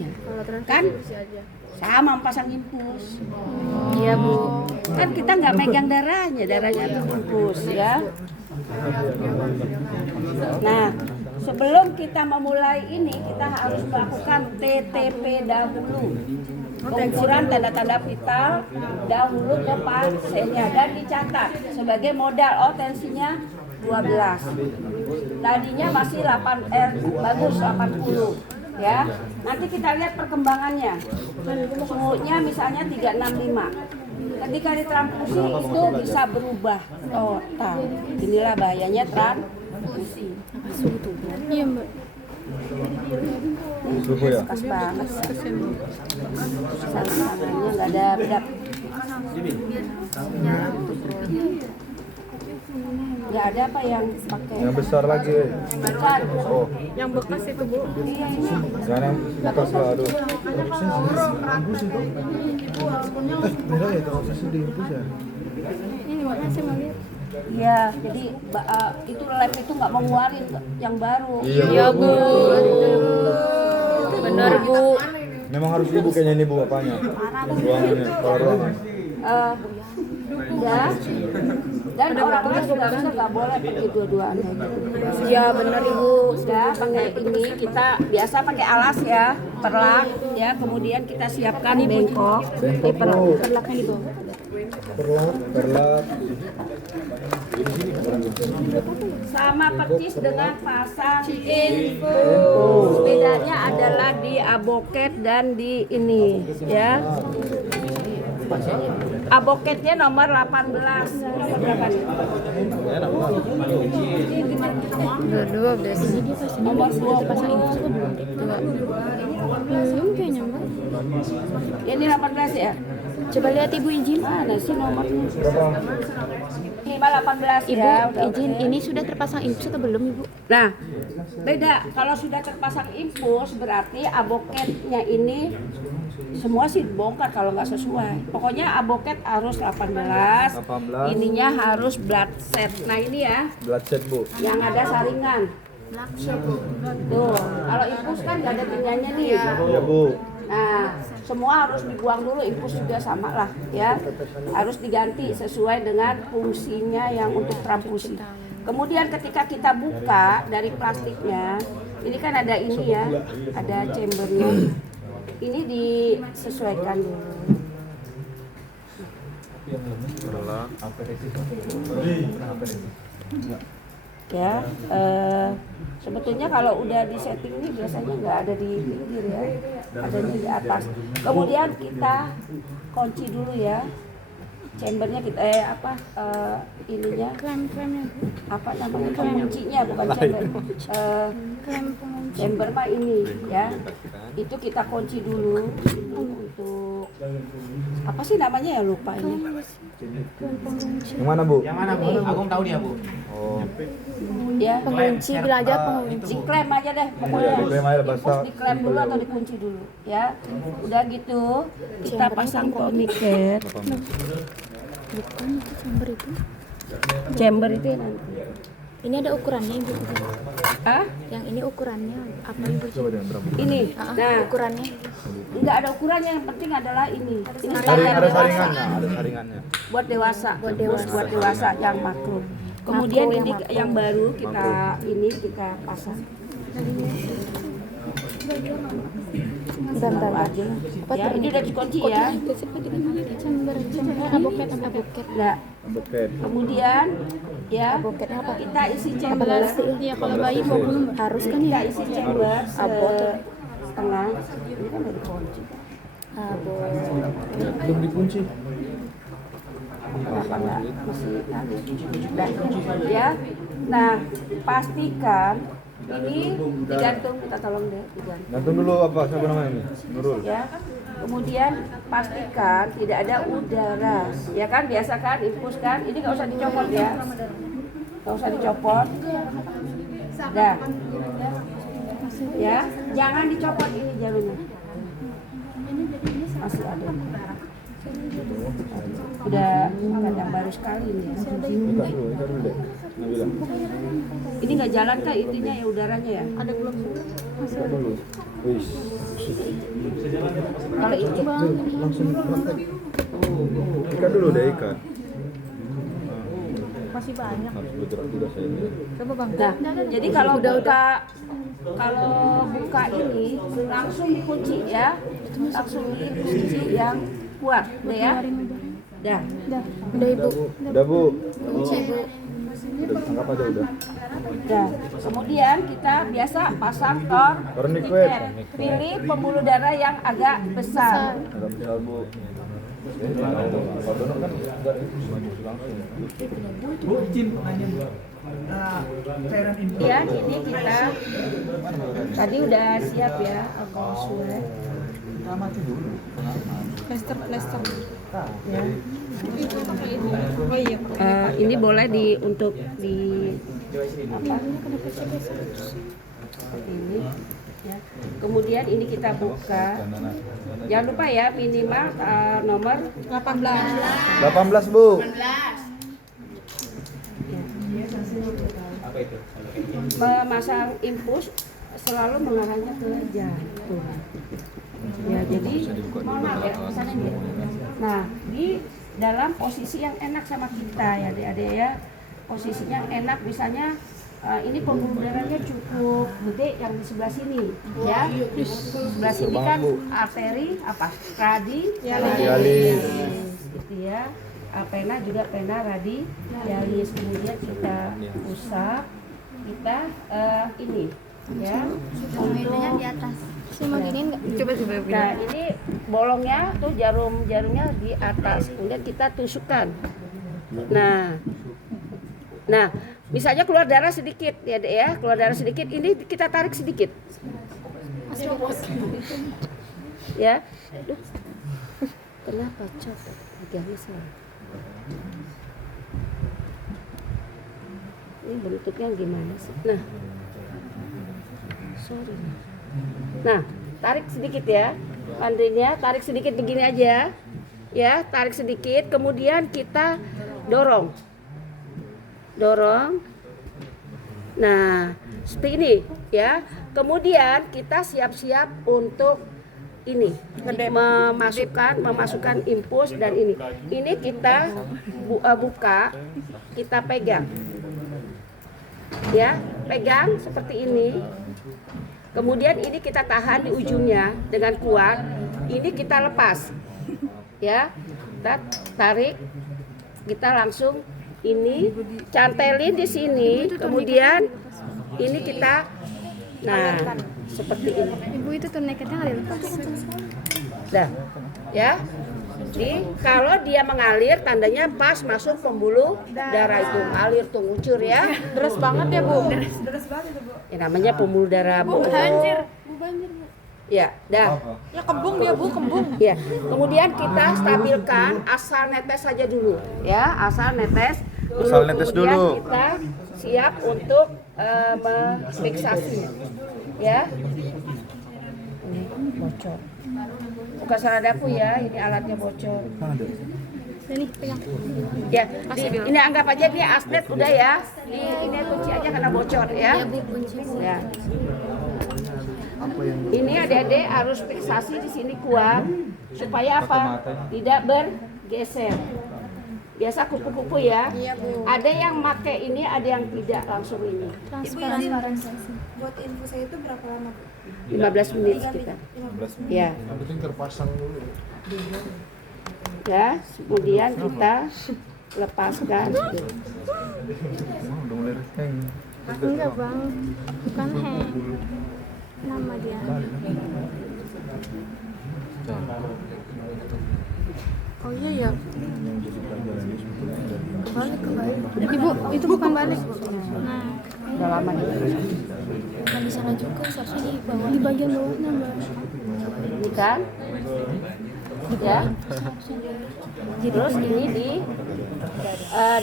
aja. Kalau transfusi Kan? bersih aja. Sama pasang infus. Iya Bu. Kan kita nggak megang darahnya tuh infus ya. Nah, sebelum kita memulai ini kita harus melakukan TTP dahulu. Pengukuran tanda-tanda vital dahulu ke pasiennya dan dicatat sebagai modal. Oh, tensinya 12. Tadinya masih bagus 80 ya. Nanti kita lihat perkembangannya. Suhunya misalnya 365. Ketika ditransfusi itu bisa berubah total. Inilah bahayanya transfusi. Suhu tubuh. Iya Mbak. Suhu ya. Kas banget. Tangannya nggak ada bedak. Nggak ada apa yang pakai. Yang besar lagi. Bukan. Oh, Yang bekas itu Bu. Iya ini. jangan yang bekas lah, aduh. Ini makanya saya mau lihat. Iya, jadi itu lab itu nggak mau ngeluarin yang baru. Iya, Bu. Benar Bu. Memang harus ibu kayaknya ini bu apanya? Ruangannya, kalau ruangan. Ya. Dan orang-orang juga harusnya nggak boleh pakai dua-duaan. Iya benar Ibu. Ya, pakai ini kita biasa pakai alas ya, perlak ya, kemudian kita siapkan bengkok. Perlaknya di bawah. Perlat. Sama persis dengan pasang infus. Bedanya adalah di aboket dan di ini ya. Aboketnya nomor 18. Nomor berapa nih? Dua belas. Ini dia pasang. Nomor 20. Pasang infus kok belum deh. Belum kayaknya Mbak. Ini 18 ya? Coba lihat Ibu izin. Mana sih nomornya? Berapa? 518 Ibu ya. Udah izin. oke. Ini sudah terpasang infus atau belum Ibu? Nah, beda. Kalau sudah terpasang infus berarti aboketnya ini semua sih dibongkar kalau nggak sesuai. Pokoknya aboket harus 18. 18. Ininya harus blood set. Nah ini ya, Blood set bu. yang ada saringan. Tuh, kalau infus kan nggak ada tinggalnya nih. Iya bu. Nah, semua harus dibuang dulu, infus juga sama lah ya. Harus diganti sesuai dengan fungsinya yang untuk transfusi. Kemudian ketika kita buka dari plastiknya, ini kan ada ini ya, ada chambernya. Ini disesuaikan dulu. Ya, sebetulnya kalau udah di setting ini biasanya nggak ada di pinggir ya, adanya di atas. Kemudian kita kunci dulu ya, chambernya kita ininya Klem-klemnya Bu. apa namanya penguncinya bukan chamber. Klem pengunci. Chamber mah ini ya, itu kita kunci dulu untuk apa sih namanya ya lupa ini. Yang mana bu? Yang mana bu? Agung tahu dia bu. Oh. Ya, Pengunci bilang aja pengunci. diklem aja deh pokoknya. Iya, diklem aja, bahasa. Infus diklem dulu atau dikunci dulu ya. Udah gitu kita pasang tourniquet. Bukan itu chamber itu. Chamber itu ya nanti. Ini ada ukurannya Ibu. Ah, Yang ini ukurannya apa Ibu? Coba deh berapa? ini. Ah, Nah, ukurannya. enggak ada ukurannya, yang penting adalah ini. Ini Ada standar dewasa. saringannya, ada saringannya. Buat dewasa, buat dewasa yang makro. Kemudian Makro, ini yang makro. yang baru kita pasang. Bentar Aja. Apa Ya, ini udah dikunci ya. Chamber aboket. Nah, Buket. kemudian ya Aboketnya apa? kita isi chamber. Iya kalau bayi 20 harus kan Kita ya. isi chamber Abot. setengah. Ini kan udah dikunci. Belum dikunci. Kenapa enggak masih ada? Ya. Nah, pastikan ini digantung, kita tolong deh digantung. Gantung dulu apa? Siapa namanya ini? Nurul. Ya, kemudian pastikan tidak ada udara, ya kan, biasa kan infus kan, ini nggak usah dicopot ya, nggak usah dicopot, dah, ya, jangan dicopot ini jarumnya, masih ada, udah kan yang baru sekali ini, Bentar dulu deh. Nabila. ini nggak jalan kah intinya ya udaranya ya, Ada belum? Bentar dulu. Wih. Kalau ini Langsung praktek. Ikat dulu deh, ikat. Masih banyak. Harus bergerak juga saya. Coba Bang. Nah, jadi kalau buka ini langsung dikunci ya, langsung dikunci yang kuat, udah ya. Dah. Udah Ibu. Udah Bu. Kunci Ibu. Udah angkat aja udah. Dah. Kemudian kita biasa pasang Tourniquet. Pilih pembuluh darah yang agak besar. Agak besar Bu. Kalau donor kan enggak langsung. Bu, izin pertanyaan Bu. Cairan infus. Ya, ini kita tadi udah siap ya alkohol swab. Mati dulu. Plester. Ya. Oh iya. Ini boleh untuk di apa? Seperti ini. Ya. Kemudian ini kita buka. Jangan lupa ya minimal nomor 18. 18 Bu. Memasang infus selalu mengarahnya ke jantung. Ya, jadi ya, kesana dia. Nah, di dalam posisi yang enak sama kita ya adik-adik ya. Posisinya yang enak misalnya ini pembuluh darahnya cukup gede yang di sebelah sini ya. Sebelah sini kan arteri apa? Radialis. Gitu ya. Pena juga pena radialis. Kemudian kita usap, kita ini ya untuk di atas. Cuma gini enggak? Coba. nah ini bolongnya tuh jarumnya di atas, kemudian kita tusukkan. Nah misalnya keluar darah sedikit ya Dek ya, keluar darah sedikit, ini kita tarik sedikit ya. Aduh, kenapa copot giganya salah? Ini bentuknya gimana sih? Sorry. Nah, tarik sedikit ya, Andrinya, tarik sedikit begini aja, ya, tarik sedikit, kemudian kita dorong. Nah, seperti ini, ya. Kemudian kita siap-siap untuk ini, memasukkan impuls dan ini. Ini kita buka, kita pegang, ya, pegang seperti ini. Kemudian ini kita tahan di ujungnya dengan kuat. Ini kita lepas, ya. Kita tarik, kita langsung ini cantelin di sini. Kemudian ini kita, nah seperti ini. Ibu itu tourniquetnya nggak dilepas. Dah, ya. Jadi kalau dia mengalir tandanya pas masuk pembuluh darah itu ngalir tuh ngucur ya. Deras banget ya Bu. Ya namanya pembuluh darah Bu. Ya, dah. Ya kembung dia Bu, kembung. Ya. Kemudian kita stabilkan asal netes saja dulu, ya, asal netes. Asal netes Kemudian dulu. kita siap untuk memfiksasi, ya. Ini bocor. Bukan salah daku ya, ini alatnya bocor. Ini pegang. Ya, ini anggap aja dia asnet udah ya. Ini kunci aja karena bocor ya. Bu, kunci Bu. Ya. Ini adik-adik harus fiksasi di sini kuat supaya apa? Tidak bergeser. Biasa kupu-kupu ya. Iya Bu. Ada yang make ini, ada yang tidak langsung ini. Transparansi. Buat infusnya itu berapa lama, Bu? 15 menit sekitar. 15 menit. Ya. Yang penting terpasang dulu. Ya, kemudian kita lepaskan. Udah mulai hang. Enggak Bang. Bukan hang. Nama dia. Oh iya ya. Kebalik. Ibu, itu bukan balik. Nah, Udah lama nih. bukan di sana juga, seharusnya di bawah. Di bagian bawahnya Mbak. Ini kan? Ya. Terus ini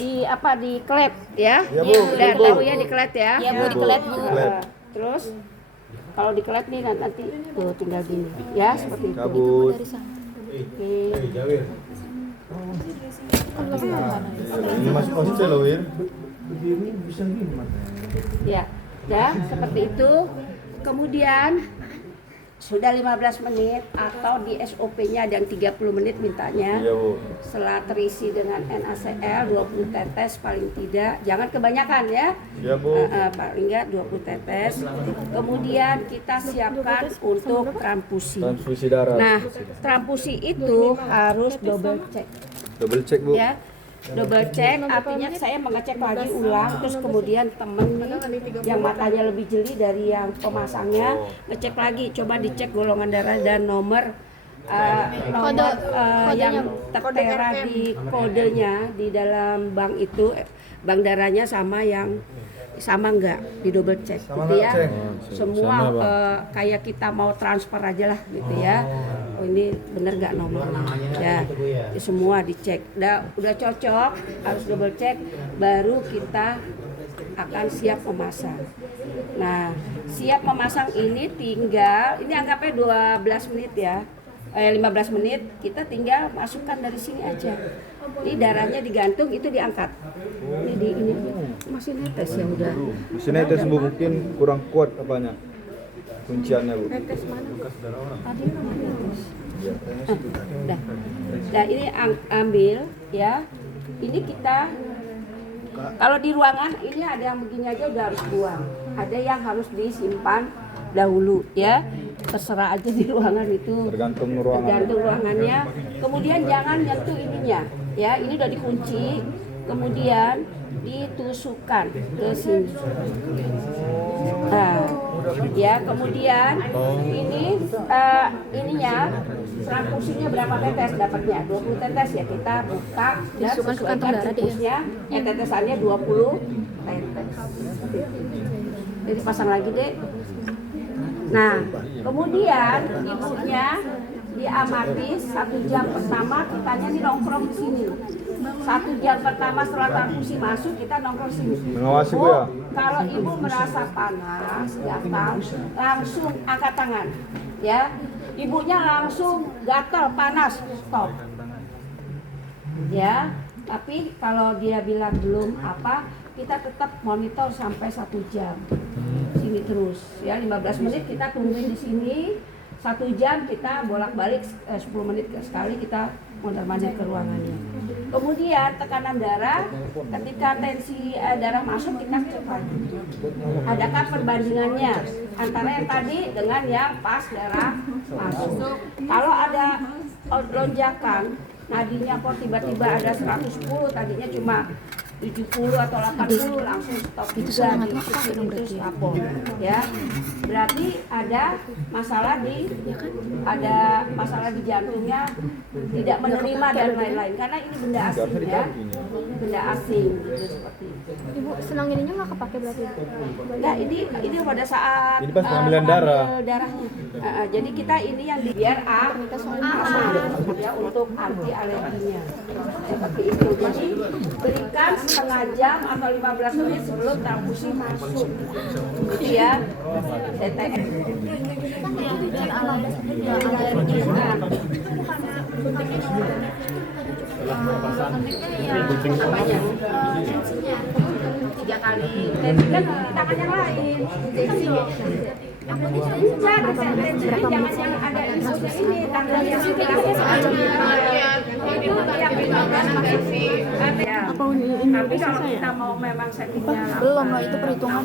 di apa di klet ya? Ya, Bu. Udah Bu. tahu ya di klet ya? Iya Bu, di kelet Bu. Terus kalau di klet nih nanti tuh tinggal gini ya seperti itu. Cabut. Dari sana. Oke. Ini masuk konsep loh, Wir. Ya, seperti itu. Kemudian sudah 15 menit atau di SOP-nya ada yang 30 menit mintanya. Iya, Bu. Setelah terisi dengan NaCl 20 tetes paling tidak, jangan kebanyakan ya. Iya, Bu. Paling enggak 20 tetes. Kemudian kita siapkan untuk transfusi. Transfusi darah. Nah, transfusi itu harus double check Double check, Bu. ya. Double check artinya saya mengecek lagi ulang, terus kemudian temen nih yang matanya lebih jeli dari yang pemasangnya ngecek lagi, coba dicek golongan darah dan nomor yang tertera di kodenya di dalam bank itu, bank darahnya sama yang sama enggak, di double check gitu ya. Semua Sama, Bang. kayak kita mau transfer aja lah gitu ya. Oh, ini bener nggak nomornya ya, semua dicek. Udah cocok, harus double check, baru kita akan siap memasang. Nah, siap memasang ini tinggal, ini anggapnya 12 menit ya, 15 menit, kita tinggal masukkan dari sini aja. Ini darahnya digantung, itu diangkat. Ini masih netes ya udah. Di sini tes, Bu, mungkin kurang kuat apanya? Kunciannya, Bu. Netes mana? Tadi nomor netes. Udah. Nah, ini ambil ya. Ini kita kalau di ruangan ini ada yang begini aja udah harus buang. Ada yang harus disimpan dahulu ya. Terserah aja di ruangan itu. Tergantung ruangan. Tergantung ruangannya. Kemudian jangan nyentuh ininya. Ya, ini udah dikunci. Kemudian ditusukkan ke sini. Nah, ya kemudian ininya transfusinya berapa tetes dapatnya? 20 tetes ya, kita buka dan sesuaikan infusnya. Tetesannya 20 tetes. Jadi pasang lagi deh. Nah, kemudian ibunya diamati 1 jam pertama, kitanya nih nongkrong di sini. 1 jam pertama setelah transfusi masuk, kita nongkrong di sini. Mengawasi, Bu, ya? Kalau ibu merasa panas, gatal, langsung angkat tangan. Ya, ibunya langsung gatal, panas, stop. Ya, tapi kalau dia bilang belum apa, kita tetap monitor sampai 1 jam. Sini terus, ya 15 menit kita tungguin di sini. 1 jam kita bolak-balik 10 menit sekali kita mondar-mandir ke ruangannya. Kemudian tekanan darah, ketika tensi darah masuk kita cek lagi. Adakah perbandingannya antara yang tadi dengan yang pas darah masuk? Kalau ada lonjakan, nadinya kok tiba-tiba ada 110, tadinya cuma 70 atau 80 langsung stop juga itu stapon ya, berarti ada masalah di jantungnya, tidak menerima dan lain-lain, karena ini benda asing ya, benda asing gitu, seperti itu. Ibu senang ininya nggak kepake berarti? Nah, ini pada saat Ini pas pengambilan darah. darahnya. Jadi kita ini yang biar ya untuk anti alerginya seperti itu. Jadi berikan setengah jam atau 15 menit sebelum transfusi masuk. Gitu ya. DTS. Apanya? 3 kali. Tensi kan tangan yang lain. Tensi. Jangan yang ada infusnya ini, tanggal yang tapi kalau kita mau memang settingnya Belum lah, itu perhitungan.